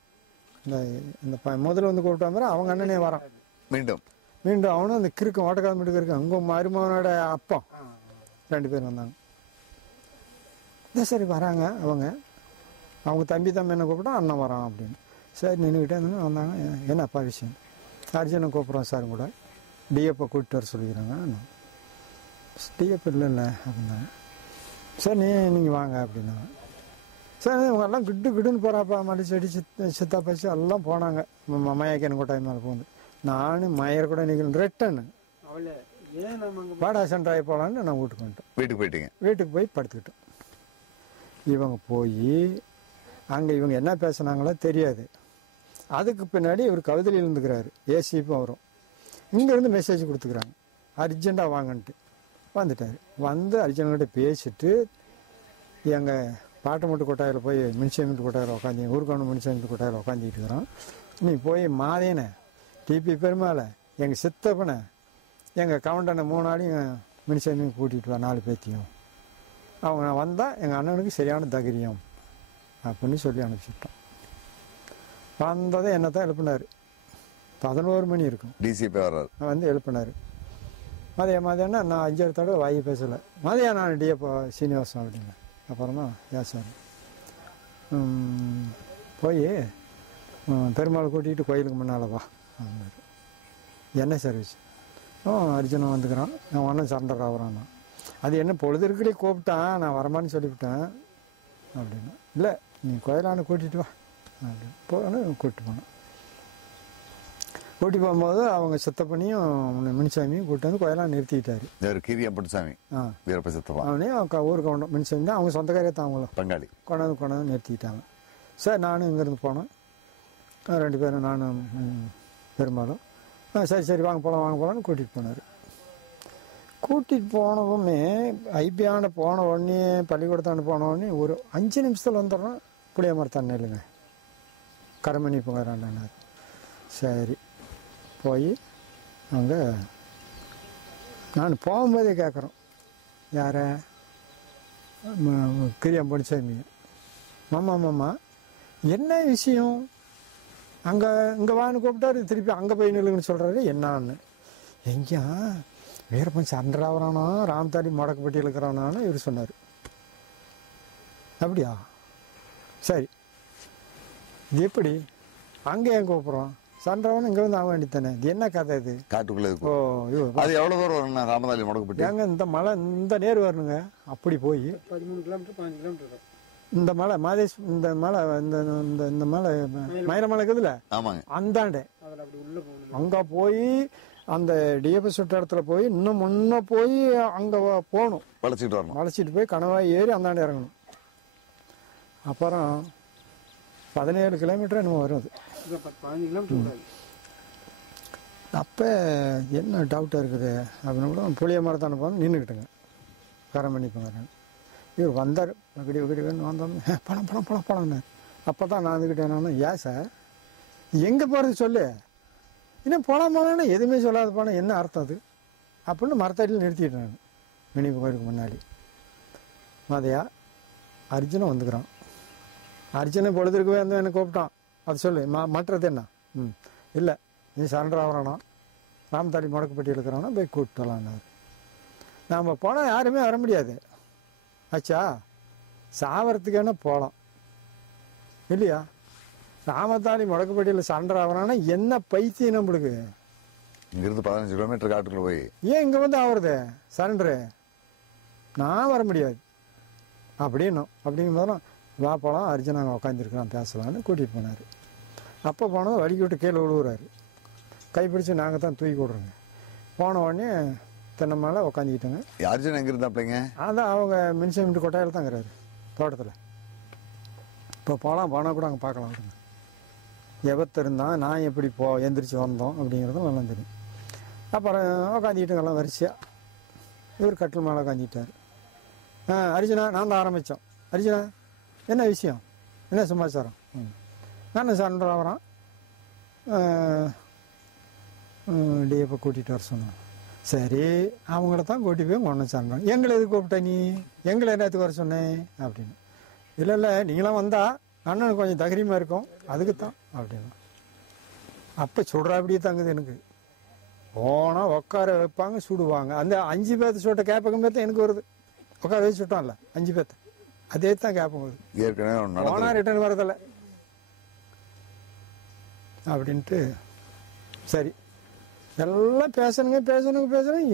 இந்த முதல்ல வந்து கூப்பிட்டா மாதிரி அவங்க அண்ணனே வரான். மீண்டும் அவனும் அந்த கிறுக்கும் ஓட்டக்காத மட்டும் இருக்கு. அங்கே மருமகனோட அப்பா 2 பேர் வந்தாங்க. இல்லை சரி வராங்க அவங்க தம்பி என்ன கூப்பிட்டா அண்ணன் வரான் அப்படின்னு. சரி நின்றுக்கிட்டே இருந்து வந்தாங்க. என்னப்பா விஷயம்? அர்ஜுனை கூப்பிட்றோம் சார் கூட, டிஎப்பை கூப்பிட்டு வர சொல்லிக்கிறாங்க. டிஎப் இல்லைல்ல அப்படின்னாங்க. சரி நீங்கள் வாங்க அப்படின்னாங்க. சரி இவங்கெல்லாம் கிட்டுன்னு போகிறாப்பா, மல்லிச்செடி சித்தாப்பாச்சி எல்லாம் போனாங்க. மயக்கன் கொட்டாய் மேலே போகுது. நானும் மயர் கூட நிற்கணும் ரிட்டன் வாடா சென்றாய் போகலான்னு நான் வீட்டுக்கு வந்துட்டேன். வீட்டுக்கு போய் படுத்துக்கிட்டோம். இவங்க போய் அங்கே இவங்க என்ன பேசுனாங்களோ தெரியாது. அதுக்கு பின்னாடி இவர் கவிதையில் இருந்துக்கிறாரு, ஏசிப்பும் வரும். இங்கேருந்து மெசேஜ் கொடுத்துக்கிறாங்க, அர்ஜென்ட்டாக வாங்கன்ட்டு. வந்துட்டார். வந்து அர்ஜென்ட்கிட்ட பேசிட்டு எங்கள் பாட்டமட்டு கொட்டாயில் போய் மின்சாமிட்டு கொட்டாயில் உட்காந்து, ஊருக்கான மின்சாமிட்டு கொட்டாயில் உட்காந்துக்கிட்டு இருக்கிறோம். நீ போய் மாதேனை, டிபி பெருமாளை, எங்கள் சித்தப்பனை, எங்கள் கவுண்டனை 3 ஆளையும் மின்சாமியும் கூட்டிகிட்டு வா, 4 பேர்த்தையும். அவங்க வந்தால் எங்கள் அண்ணனுக்கு சரியான தைரியம் அப்படின்னு சொல்லி அனுப்பிச்சுட்டோம். வந்ததை என்னத்தான் எழுப்பினார். 11 மணி இருக்கும். டிசிபி வர்றாரு. வந்து எழுப்பினார். மதியானா நான் 5 தடவை வாங்கி பேசலை. மதியம் நான் டிஎப்போ சீனிவாசம் அப்படிங்க. அப்புறம் தான் ஏன் சார் போய் பெருமாள் கூட்டிகிட்டு கோயிலுக்கு முன்னால் வா அப்படின்னாரு. என்ன சர்வீஸ்? அர்ஜுனன் வந்துக்கிறான், நான் ஒன்றும் சரண்டர் ஆகிறான். அது என்ன பொழுது இருக்கிறே கூப்பிட்டான், நான் வரமான்னு சொல்லிவிட்டேன் அப்படின்னா. இல்லை நீ கோயிலான கூட்டிகிட்டு வா அப்படின்னு கூப்பிட்டு போனேன். கூட்டி போகும்போது அவங்க சித்தப்பனையும் மின்சாமியும் கூப்பிட்டு வந்து கோயிலாக நிறுத்திக்கிட்டாரு. அவனே ஊருக்கு கொண்டு மின்சாமி தான் அவங்க சொந்தக்காரே தான், அவங்களும் பங்காளி கொண்டாந்து நிறுத்திக்கிட்டாங்க. சார் நானும் இங்கேருந்து போனேன். 2 பேரும் நானும் பெரும்பாலும் சரி சரி வாங்க போகலான்னு கூட்டிகிட்டு போனார். கூட்டிகிட்டு போனவுமே ஐபியாண்ட போன உடனே பள்ளிக்கூடத்தாண்டு போன உடனே ஒரு 5 நிமிஷத்தில் வந்துடுறோம். புளிய மரத்தாண்ட இல்லைங்க, கரமணி போகிறாண்டார். சரி போய் அங்கே நான் போகும்போதே கேட்குறோம், யார கிரியம் படிச்சாமி, மாமா என்ன விஷயம் இங்கே வான்னு கூப்பிட்டாரு, திருப்பி அங்கே போய் நில்லுங்கன்னு சொல்கிறாரு. என்னான்னு எங்கேயா வீரப்பன் சண்டராவரானா ராம்தாடி முடக்கப்பட்டியில் இருக்கிறானான்னு இவர் சொன்னார். அப்படியா, சரி இது எப்படி அங்கே ஏன் கூப்பிட்றோம், சண்டராவன் இங்கே வந்து ஆக வேண்டித்தானே, இது என்ன கதை இது காட்டுக்குள்ளே? ஓ அது எவ்வளோ தூரம் வருங்கண்ணா ராமதாலி முடக்கப்பட்டி? ஏங்க இந்த மலை இந்த நேர் வரணுங்க, அப்படி போய் 13 கிலோமீட்டர் 15 கிலோமீட்டர் இந்த மலை மாதேஷ் இந்த மலை இந்த மலை மயிலமலை இருக்குதுல்ல, ஆமாங்க, அந்தாண்டே அதில் அப்படி உள்ள போகணும். அங்கே போய் அந்த டிஎப்பி சுட்ட இடத்துல போய் இன்னும் முன்ன போய் அங்கே போகணும், வளைச்சிட்டு வரணும், வளைச்சிட்டு போய் கணவாய் ஏறி அந்தாண்ட இறங்கணும். அப்புறம் 17 கிலோமீட்டர் என்னமோ வரும் அது. 15 கிலோமீட்டர். அப்போ என்ன டவுட்டாக இருக்குது அப்படின்னு கூட புளிய மரத்தான போகணும் நின்றுக்கிட்டுங்க, கரமணி போங்க. இவர் வந்தார், விக்கடி வந்தோம், பழம்னார். அப்போ தான் நான் வந்துக்கிட்டேன், ஏன் சார் எங்கே போகிறது சொல்லு, இன்னும் போனான்னா எதுவுமே சொல்லாத போனால் என்ன அர்த்தம் அது அப்படின்னு மரத்தடியில் நிறுத்திட்டேன் நான். மினி கோயிலுக்கு முன்னாடி மதையா அர்ஜுனன் வந்துக்கிறான். அர்ஜுனன் பொழுதுருக்கவே வந்து என்னை கூப்பிட்டான், அது சொல்லு மற்றது என்ன, இல்லை நீ சரண்டர் ஆகிறானா ராமதாடி முடக்கப்பட்டி இருக்கிறானா போய் கூப்பிட்டு வரலான்னாரு. நாம் போனால் யாருமே வர முடியாது ஆச்சா, சாவரத்துக்கான போகலாம் இல்லையா. ராமதாடி முடக்கப்பட்டியில் சரண்டர் ஆகிறானா என்ன பைத்தியம் நம்மளுக்கு, இங்கிருந்து 15 கிலோமீட்டர் காட்டுக்குள்ள போய் ஏன் இங்கே வந்து ஆகுறது சரண்டரு, நான் வர முடியாது அப்படிங்கும் போதெல்லாம் வா போகலாம், அர்ஜுன் அங்கே உட்காந்துருக்கிறான் பேசலான்னு கூட்டிகிட்டு போனார். அப்போ போனதும் வலிக்கி விட்டு கீழே விழுவுறாரு, கைப்பிடிச்சு நாங்கள் தான் தூக்கி விட்றோங்க. போன உடனே தென்னை மேலே உட்காந்துக்கிட்டோங்க. அர்ஜுன் எங்கே இருந்தாப்பிள்ளைங்க? அதான் அவங்க மின்சிமெண்ட் கொட்டாயில் தான் இருக்கிறாரு தோட்டத்தில். இப்போ போனால் கூட அங்கே பார்க்கலாம் விடுங்க, எவத்து இருந்தால் நான் எப்படி எந்திரிச்சு வந்தோம் அப்படிங்கிறதும் நல்லா தெரியும். அப்புறம் உட்காந்துக்கிட்டுங்கெல்லாம் வரிசையாக இவர் கட்டில் மேலே உட்காந்துக்கிட்டார். அர்ஜுனா நான் தான் ஆரம்பித்தோம். அர்ஜுனா என்ன விஷயம், என்ன சமாச்சாரம், நான் சண்டை வரான் டிஎப்பை கூட்டிகிட்டு வர சொன்னான். சரி அவங்கள தான் கூட்டிட்டு போய் ஒன்று சண்டை, எங்களை எதுக்கு கூப்பிட்ட நீ, எங்களை என்னத்துக்கு வர சொன்னேன் அப்படின்னு. இல்லை நீங்களாம் வந்தால் அண்ணனுக்கு கொஞ்சம் தைரியமாக இருக்கும் அதுக்கு தான் அப்படின்னு. அப்போ சுடுறா அப்படியே தங்குது எனக்கு. போனால் உட்கார வைப்பாங்க சுடுவாங்க. அந்த 5 பேர்த்து சுட்ட கேப்பகம் பேர்த்த எனக்கு வருது, உட்கார வச்சு சுட்டான்ல 5 பேர்த்த, அதே தான் கேப்பகம் வருது. ஏற்கனவே போனால் ரிட்டர்ன் வரதில்லை அப்படின்ட்டு. சரி எல்லாம் பேசணுங்க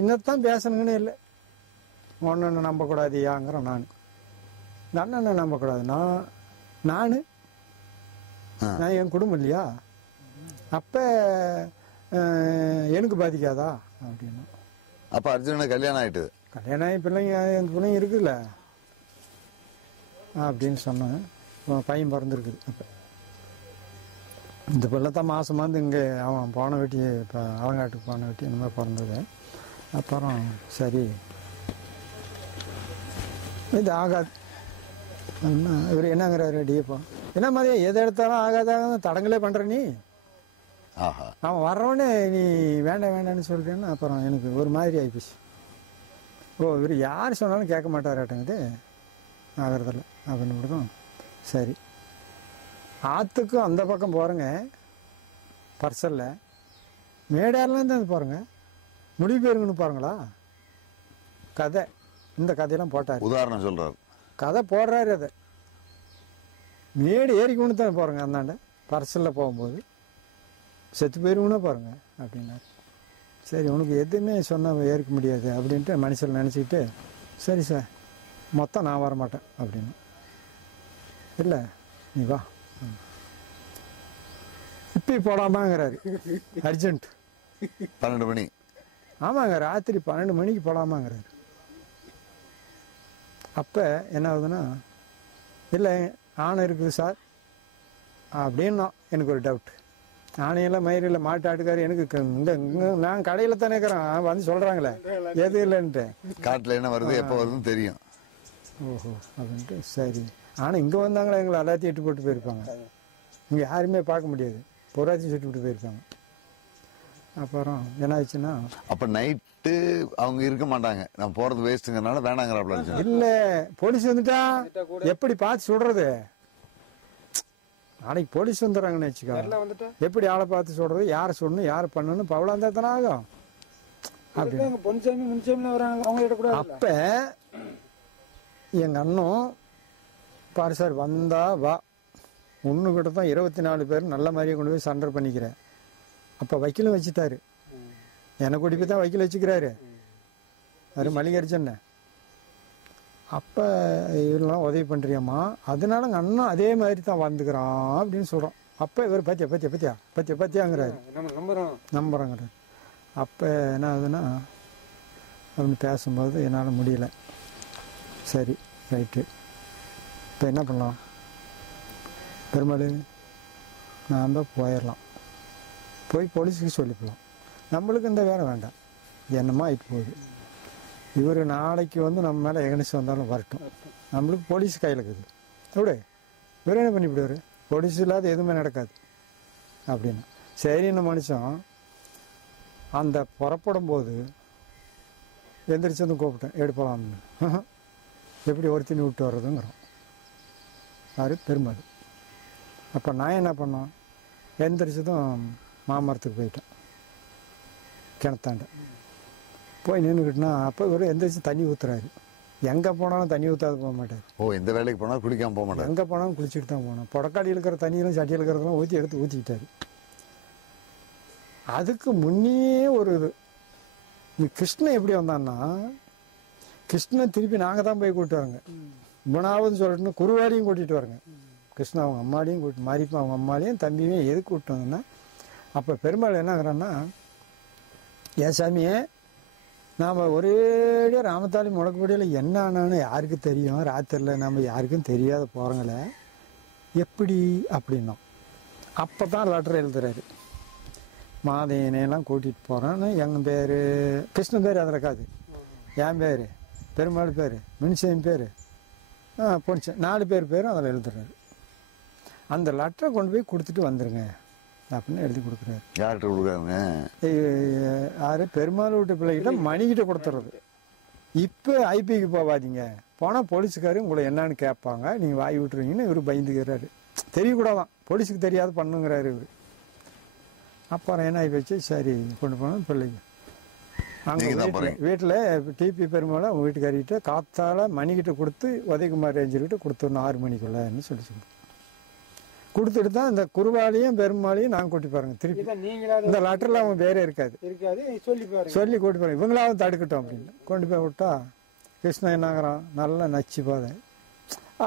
இன்னத்தான் பேசணுங்கன்னு இல்லை. ஒன்று நம்பக்கூடாதியாங்கிறேன் நான். இந்த அண்ணனை நம்பக்கூடாது, நான் என் குடும்பம் இல்லையா, அப்போ எனக்கு பாதிக்காதா அப்படின்னு. அப்போ அர்ஜுனனுக்கு கல்யாணம் ஆகிட்டு, கல்யாணம் ஆகி என் பிள்ளைங்க இருக்குல்ல அப்படின்னு சொன்னேன். பையன் பிறந்திருக்குது. அப்போ இந்த பிள்ளை தான் மாதமாக வந்து இங்கே அவன் போன வெட்டி, இப்போ ஆலங்காட்டுக்கு போன வெட்டி இந்த மாதிரி பிறந்தது. அப்புறம் சரி இது ஆகாது இவர் என்னங்கிறாரு டிஎப்போ, என்ன மாதிரி எதை எடுத்தாலும் ஆகாதாக தடங்களே பண்ணுற நீ, அவன் வர்றவனே நீ வேண்டான்னு சொல்கிறேன்னு. அப்புறம் எனக்கு ஒரு மாதிரி ஆகிப்போச்சு. ஓ இவர் யார் சொன்னாலும் கேட்க மாட்டாராட்டங்குது ஆகிறதில்ல அப்படின்னு விடுதோம். சரி ஆற்றுக்கும் அந்த பக்கம் போகிறேங்க, பர்சலில் மேடாரெலாம் தான் போகிறேங்க, முடிவு பேருங்கன்னு பாருங்களா கதை. இந்த கதையெல்லாம் போட்டார், உதாரணம் சொல்கிறார், கதை போடுறாரு. அதை மேடு ஏறிக்கொண்டு தான் போகிறேங்க, அந்தாண்ட பர்சலில் போகும்போது செத்து போயிருங்கன்னு பாருங்க அப்படின்னாரு. சரி உனக்கு எதுவுமே சொன்னால் ஏற்க முடியாது அப்படின்ட்டு மனுஷன் நினச்சிக்கிட்டு சரி சார் மொத்தம் நான் வரமாட்டேன் அப்படின்னு. இல்லை நீ வா இப்போ போடாமாங்கிறாரு அர்ஜென்ட். 12 மணி. ஆமாங்க ராத்திரி 12 மணிக்கு போடாமாங்கிறாரு. அப்போ என்ன ஆகுதுன்னா, இல்லை ஆணை இருக்குது சார், அப்படின்னா எனக்கு ஒரு டவுட். ஆணையெல்லாம் மயிரில் மாட்டு ஆட்டுக்காரு எனக்கு நான் கடையில் தானே இருக்கிறேன், வந்து சொல்கிறாங்களே எது இல்லைன்ட்டு. காட்டில் என்ன வருது எப்போ வருதுன்னு தெரியும். ஓஹோ அப்படின்ட்டு சரி. ஆனால் இங்கே வந்தாங்களா எங்களை எல்லாத்தையும் எட்டு போட்டு போயிருப்பாங்க. இங்கே யாருமே பார்க்க முடியாது, பொறாத்தையும் சுட்டு விட்டு போயிருப்பாங்க. அப்புறம் என்ன ஆச்சுன்னா, அப்போ நைட்டு அவங்க இருக்க மாட்டாங்க, நம்ம போகிறது வேஸ்ட்டுங்கிறனால வேணாங்கிறாப்ல. இல்லை போலீஸ் வந்துட்டா எப்படி பார்த்து சுடுறது? நாளைக்கு போலீஸ் வந்துடுறாங்கன்னு வச்சுக்கோங்க, எப்படி ஆளை பார்த்து சொல்றது, யாரை சொல்லணும் யாரை பண்ணணும், பவளம் தான் ஆகும். அப்ப எங்க அண்ணன் பாரு சார் வந்தா வா, ஒன்று கிட்ட தான் 24 பேர் நல்ல மாதிரியே கொண்டு போய் சண்டர் பண்ணிக்கிறேன். அப்ப வக்கீலும் வச்சுட்டாரு, எனக்கு கூட்டி போய் தான் வக்கீல் வச்சுக்கிறாரு, அது மளிகரிச்சண்ண. அப்போ இதெல்லாம் உதவி பண்ணுறியம்மா, அதனால எங்கள் அண்ணன் அதே மாதிரி தான் வந்துக்கிறான் அப்படின்னு சொல்கிறோம். அப்போ இவர் பத்தியாங்கிறாரு, நம்புறேங்கிறாரு. அப்போ என்ன ஆகுதுன்னா, அப்படின்னு பேசும்போது என்னால் முடியல. சரி ரைட்டு, இப்போ என்ன பண்ணலாம், பெருமாள் நாம் போயிடலாம், போய் போலீஸுக்கு சொல்லிக்கலாம், நம்மளுக்கு இந்த வேலை வேண்டாம், என்னமா ஆகிட்டு போகுது. இவர் நாளைக்கு வந்து நம்ம மேலே எகனிச்சு வந்தாலும் வரட்டும், நம்மளுக்கு போலீஸ் கையில் இருக்குது, அப்படி இவர் என்ன பண்ணிவிடுவார், போலீஸ் இல்லாத எதுவுமே நடக்காது அப்படின்னு. சரின்னு மனுஷன் அந்த புறப்படும் போது எந்திரிச்சு வந்து கூப்பிட்டேன் எடுப்பலாம்னு. எப்படி ஒருத்தினி விட்டு வர்றதுங்கிறோம் யாரு, பெருமாள். அப்போ நான் என்ன பண்ணோம், எந்திரிச்சதும் மாமரத்துக்கு போயிட்டேன், கிணத்தாண்ட போய் நின்றுக்கிட்டுனா. அப்போ இவர் எந்திரிச்சு தண்ணி ஊற்றுறாரு, எங்கே போனாலும் தண்ணி ஊற்றாது போக மாட்டார். ஓ, எந்த வேலைக்கு போனாலும் குளிக்காமல் போக மாட்டார், எங்கே போனாலும் குளிச்சுட்டு தான் போனோம். புடக்காடி இருக்கிற தண்ணியிலும் சட்டியில் இருக்கிறதெல்லாம் எடுத்து ஊற்றிக்கிட்டாரு. அதுக்கு முன்னே ஒரு இது, கிருஷ்ணன் எப்படி வந்தான்னா, கிருஷ்ணன் திருப்பி நாங்கள் தான் போய் கூப்பிட்டு வரோங்க, குணாவது சொல்லிட்டுன்னு குருவாடியும் கூட்டிகிட்டு வரோங்க. கிருஷ்ணன் அவங்க அம்மாலையும் கூப்பிட்டு, மாறிப்பா அவங்க அம்மாலையும் தம்பியும் எதுக்கு கூப்பிட்டு வந்தோன்னா, அப்போ பெருமாள் என்னங்கிறான்னா, ஏன் சாமியே நாம் ஒரேடியாக ராமத்தாலி முடக்குப்படியில் என்ன ஆனான்னு யாருக்கு தெரியும், ராத்திரியில் நம்ம யாருக்கும் தெரியாத போகிறோங்களே எப்படி அப்படின்னோம். அப்போ தான் லெட்டர் எழுதுறாரு, மாதையனையெல்லாம் கூட்டிகிட்டு போகிறோன்னு. எங்கள் பேர் கிருஷ்ணன் பேர் அதில் இருக்காது, என் பேர், பெருமாள் பேர், மின்சேம் பேர், பொன்சன் 4 பேரும் அதில் எழுதுறாரு. அந்த லெட்டரை கொண்டு போய் கொடுத்துட்டு வந்துடுங்க அப்படின்னு எழுதி கொடுக்குறாரு. யார்கிட்ட கொடுக்குறாங்க, யாரு, பெருமாள் வீட்டு பிள்ளைகிட்ட மணிக்கிட்ட கொடுத்துறது. இப்போ ஐபிக்கு போகாதீங்க, போனால் போலீஸுக்காரு உங்களை என்னன்னு கேட்பாங்க, நீங்கள் வாய் விட்டுருவீங்கன்னு இவர் பயந்துக்கிறாரு. தெரியக்கூடாதான், போலீஸுக்கு தெரியாது பண்ணுங்கிறாரு இவர். அப்புறம் என்ன ஆகி போச்சு, சரி கொண்டு போனோம் பிள்ளைங்க. அங்கே வீட்டில் டிபி பெருமாள் அவங்க வீட்டுக்காரிக்கிட்ட காத்தால மணிக்கிட்ட கொடுத்து உதயகுமார் ரேஞ்சர்கிட்ட கொடுத்துடணும் 6 மணிக்குள்ளன்னு சொல்லி கொடுத்துட்டு தான் இந்த குருவாலையும் பெருமாளையும் நாங்கள் கூட்டி பாருங்க. திருப்பி இந்த லெட்டரில் அவங்க பேரே இருக்காது, சொல்லி கூட்டி பாருங்க, இவங்களாவது தடுக்கட்டும் அப்படின்னு கொண்டு போய் விட்டா. கிருஷ்ணன் என்னங்கிறான், நல்லா நச்சு போத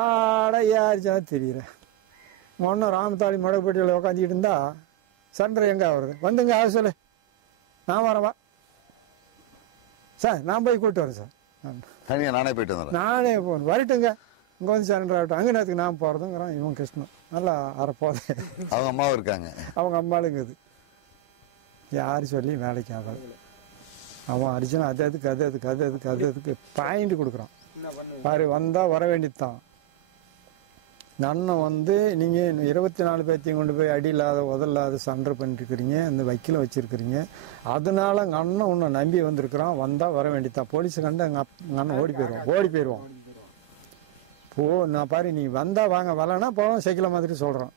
ஆட யாருச்சா தெரியுற, ஒன்றும் ராமத்தாளி முடப்பட்டியில் உட்காந்துக்கிட்டு இருந்தா சண்டை எங்கே வருது, வந்துங்க ஆக சொல்லு, நான் வரவா சார், நான் போய் கூப்பிட்டு வரேன் சார், நானே போயிட்டு வந்தேன், நானே போகணும், வரட்டுங்க இங்கே வந்து சரண்டர் ஆகட்டும், அங்கே நேரத்துக்கு நான் போகிறதுங்கிறான் இவன் கிருஷ்ணன். நல்லா அரைப்போத அவங்க அம்மாவும் இருக்காங்க, அவங்க அம்மாளுங்குது, யார் சொல்லி வேலைக்கு ஆகாது. அவன் அடிச்சுனா அதுக்கு பாயிண்ட் கொடுக்குறான் பாரு, வந்தால் வர வேண்டியது தான். அண்ணன் வந்து நீங்கள் 24 பேர்த்தையும் கொண்டு போய் அடி இல்லாத உதல்லாத சண்டை பண்ணிட்டுருக்கிறீங்க, இந்த வக்கீலை வச்சுருக்கிறீங்க, அதனால எங்கள் அண்ணன் உன்னை நம்பி வந்திருக்கிறான், வந்தால் வர வேண்டியதான். போலீஸு கண்டு எங்கள் அண்ணன் ஓடி போயிடுவான். நான் பாரு, நீ வந்தால் வாங்க, வரலன்னா போவோம், சைக்கிளை மாதிரி சொல்கிறோன்,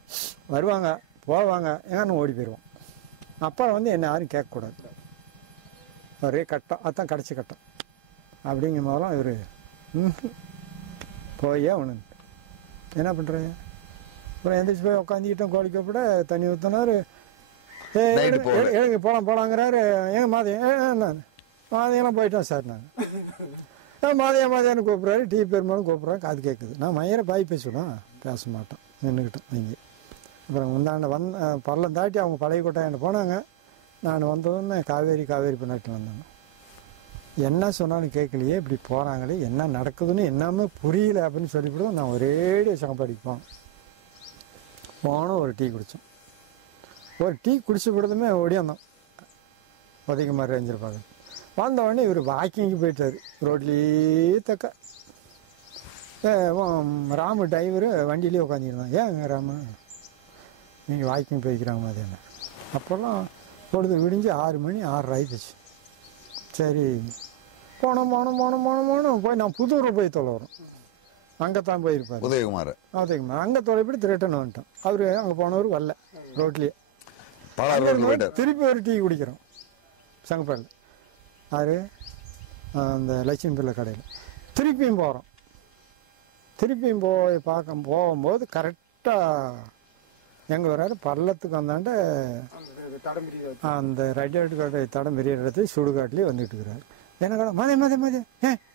வருவாங்க போவாங்க, எங்கள் அண்ணன் ஓடி போயிடுவான். அப்புறம் வந்து என்னை யாரும் கேட்கக்கூடாது, ஒரே கட்டம், அதான் கடைசி கட்டம் அப்படிங்கும் போதெல்லாம் இவர் போய் அவனு என்ன பண்ணுறேன். அப்புறம் எந்திரிச்சு போய் உட்காந்துக்கிட்டோம், கோழி கூப்பிட தண்ணி ஊற்றினாரு, எழுங்க போகலாங்கிறாரு. ஏங்க மாதையெல்லாம் போயிட்டோம் சார், நாங்கள் மாதையான்னு கூப்பிட்றாரு, டீ பெருமாளும் கூப்பிட்றாரு, காது கேட்குது. நான் மயிரை பாய் பேசிவிடும், பேச மாட்டோம், நின்றுக்கிட்டோம் இங்கே. அப்புறம் முந்தாண்ட பள்ளம் தாட்டி அவங்க பழைய கோட்டையாண்ட போனாங்க. நான் வந்ததுன்னு காவேரி பின்னாட்டி வந்தேங்க. என்ன சொன்னாலும் கேட்கலையே, இப்படி போகிறாங்களே, என்ன நடக்குதுன்னு என்னமே புரியல அப்படின்னு சொல்லிவிடுவோம். நான் ஒரேடி சங்கப்படிப்போம். போனோம், ஒரு டீ குடித்தோம். ஒரு டீ குடிச்சு விடுறதுமே ஓடியாந்தோம் உதயகுமார் ரேஞ்சர் பார்க்க. வந்தவொடனே இவர் வாக்கிங்கு போயிட்டார் ரோட்லேயே தக்க. ராமு டிரைவரு வண்டியிலே உட்காந்துருந்தான். ஏங்க ராமு நீங்கள் வாக்கிங் போய்க்கிறாங்க மதியானம். அப்போல்லாம் பொழுது விடிஞ்சு 6 மணி 6:30 ஆகிடுச்சு. சரி போனோம் போய் நான் புதூர் போய் தொலைறோம். அங்கே தான் போயிருப்பார் உதயகுமார். அங்கே தொலைப்பிட்டு ரிட்டர்ன் வந்துட்டோம். அவர் அங்கே போனவர் வரல, ரோட்லேயே. திருப்பி ஒரு டீ குடிக்கிறோம் சங்கப்பேரில், யாரு அந்த லட்சுமி பிள்ளை கடையில். திருப்பியும் போகிறோம். திருப்பியும் போய் போகும்போது கரெக்டாக எங்கே வர்றாரு, பள்ளத்துக்கு வந்தாண்ட அந்த ரைட் கடை தடம் பெரிய இடத்துல சுடுகாட்டிலே வந்துட்டு இருக்கிறாரு. என்ன மதே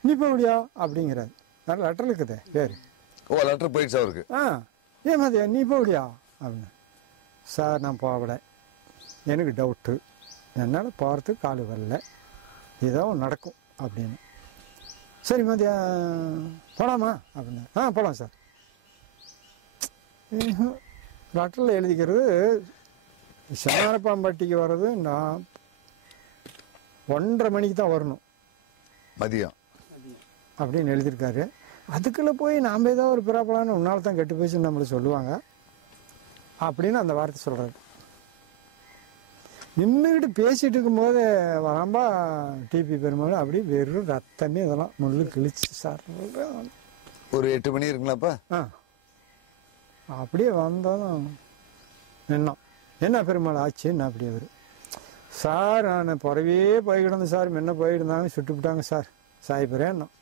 நீ போக முடியா அப்படிங்கிறாரு. நல்ல லெட்டர் இருக்குதே பேர். லெட்டர் போயிடுச்சு அவருக்கு. ஏன் மதியா நீ போக முடியா அப்படின்னு. சார் நான் போகல, எனக்கு டவுட்டு, என்னால் போகிறதுக்கு கால் வரல, ஏதோ நடக்கும் அப்படின்னு. சரி மதியா போகலாமா அப்படின்னா. போகலாம் சார். லெட்டரில் எழுதிக்கிறது சமாரப்பாம்பட்டிக்கு வர்றது நான் 1:30 மணிக்கு தான் வரணும் மதியம் அப்படின்னு எழுதியிருக்காரு. அதுக்குள்ளே போய் நாம் ஏதோ ஒரு பிராப்பலான உன்னால் தான் கெட்டு போச்சுன்னு நம்மளை சொல்லுவாங்க அப்படின்னு அந்த வார்த்தை சொல்கிறாரு. நின்றுக்கிட்டு பேசிகிட்டு இருக்கும்போது வரம்பா டிபி பெருமாள் அப்படியே வெறும் ரத்தமே இதெல்லாம் முள்ளு கிழிச்சு சார். ஒரு 8 மணி இருக்குங்களாப்பா. அப்படியே வந்தாலும் நின்னோம். என்ன பெருமாள் ஆச்சுன்னு அப்படியே அவர். சார் நான் புறவே போய் கிடந்தேன் சார், முன்ன போயிருந்தாங்க சுட்டு விட்டாங்க சார், சாய்புரேன்னோம்.